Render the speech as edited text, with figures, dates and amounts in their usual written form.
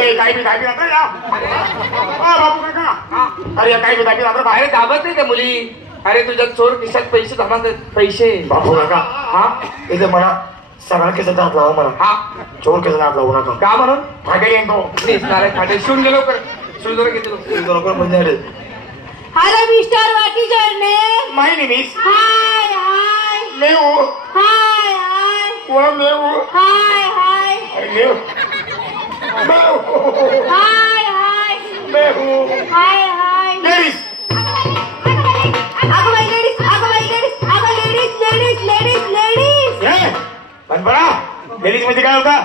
अरे काय बी राहतो या बापू काका अरे काय बी राहतो अरे दाबत नाही का मुली? अरे तुझ्या चोर खिशात पैसे जमा पैसे. बापू काका हा इथे मला सगळा केसा हात लावा मला हा चोर केसा हात लावू नका का म्हणून? फाटे येतो खाटे शिवून गेलो कर शिवून जरा घेतो. लवकर म्हणजे Hello, Mr. What is your name? My name is Hi, hi. Meu Hi, hi. व Meu Hi, hi. Meu Meu Hi, hi. Meu Hi, hi. Ladies अगं बाई ladies, अगं बाई ladies, अगं ladies, ladies, ladies, ladies. पण बरा लेडीज मध्ये काय होता